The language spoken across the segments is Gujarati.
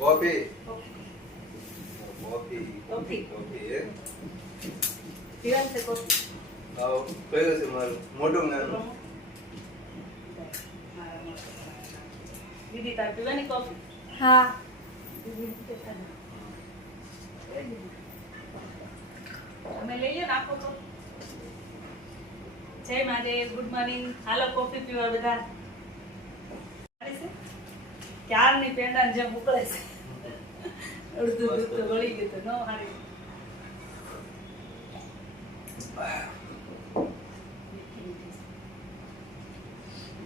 કોફી પીવાનું છે કોફી? આવો કયો છે મારું મોટું નાનું દીદી તાર પીવાની કોફી? હા અમે લઈએ ને આખો કપ. જય મહાદેવ, ગુડ મોર્નિંગ. હાલો કોફી પીવા બધા. ક્યારની પેંડા જેમ ઉકળે છે. અડધું દૂધ તો વળી ગયું તો ન હારી.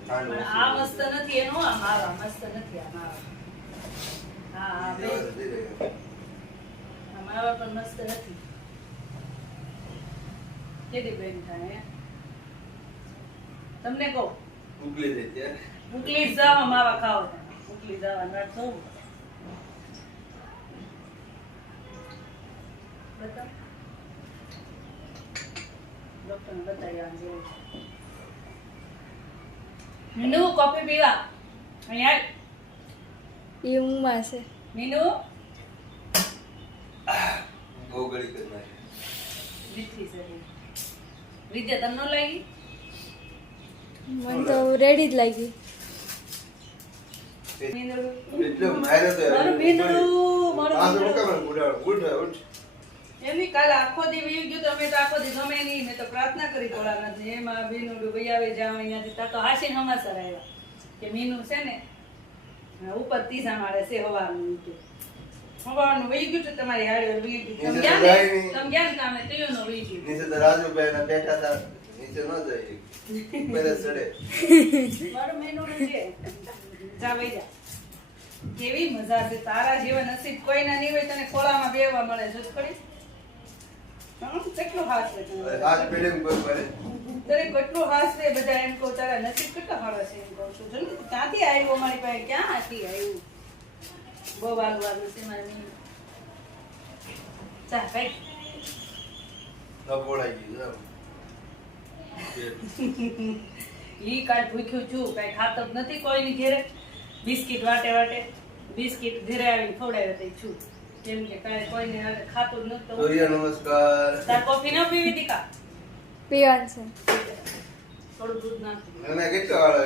પણ આ મસ્ત નથી એનો, આ માવા મસ્ત નથી. આ માવા હા બે આ માવા પણ મસ્ત નથી. કેદી બેન થાય તમને કહું ઉકલી દે ત્યારે ઉકલી જાવ માવા ખાઓ. ઉકલી જાવ ના તો બતા ડોક્ટર બતાવ્યા જેવું. મીનુ કોફી પીવા અહીંયા એ ઊંઘમાં છે. મીનુ બહુ ગળી કરી નાખી મીઠી છે વિદ્યા તમને ન લાગી? મને તો રેડી જ લાગી. મીનુ એટલો માર્યો તો મારું મીનુ મારું આ મીનુ. રોકા મને ઉડાડ ઉઠ એમની કાલે આખો દી વી ગયો તો અમે તો આખો દી ગમે નહીં. મેં તો પ્રાર્થના કરી થોડા એમાં મીનુ વૈયાવે જાવ અહીંયાથી તા તો હાસીને હમાસર આવ્યા કે મીનુ છે ને ઉપર ત્રીજા માળે છે હવાનું હવાનું વહી ગયું છે તમારી હાડે વહી ગયું. તમે ગયા ને કામે તૈયો વહી ગયું. નીચે તો રાજુભાઈ ના બેઠા હતા નીચે ન જઈએ પેલા ચડે મારું મીનુ છે જા વઈ જા. કેવી મજા છે તારા જેવા નસીબ કોઈના નહીં હોય. તને ખોળામાં બેવા મળે જો ખરી. કેટલું હાસ છે આજ પેડે કોઈ પડે તને કેટલું હાસ છે. બધા એમ કહું તારા નસીબ કેટલા સારા છે એમ કહું છું. જો ને ક્યાંથી આવ્યું અમારી પાસે, ક્યાંથી આવ્યું? બહુ વાગવાનું છે મારી. ચા ભાઈ ન પોડાઈ ગયું ઈ કાલ ભૂખ્યું છું, કઈ ખાતો જ નથી કોઈની ઘેરે. બિસ્કિટ વાટે વાટે બિસ્કિટ ઘરે આવીને ખવડાવ્યા તે છું. કેમ કે કાલે કોઈને હારે ખાતું જ નતું. સૂર્ય નમસ્કાર તાર કોફી ન પીવી દીકા? પીવાનું છે. થોડું દૂધ નાખી. અને કેટલો વાળો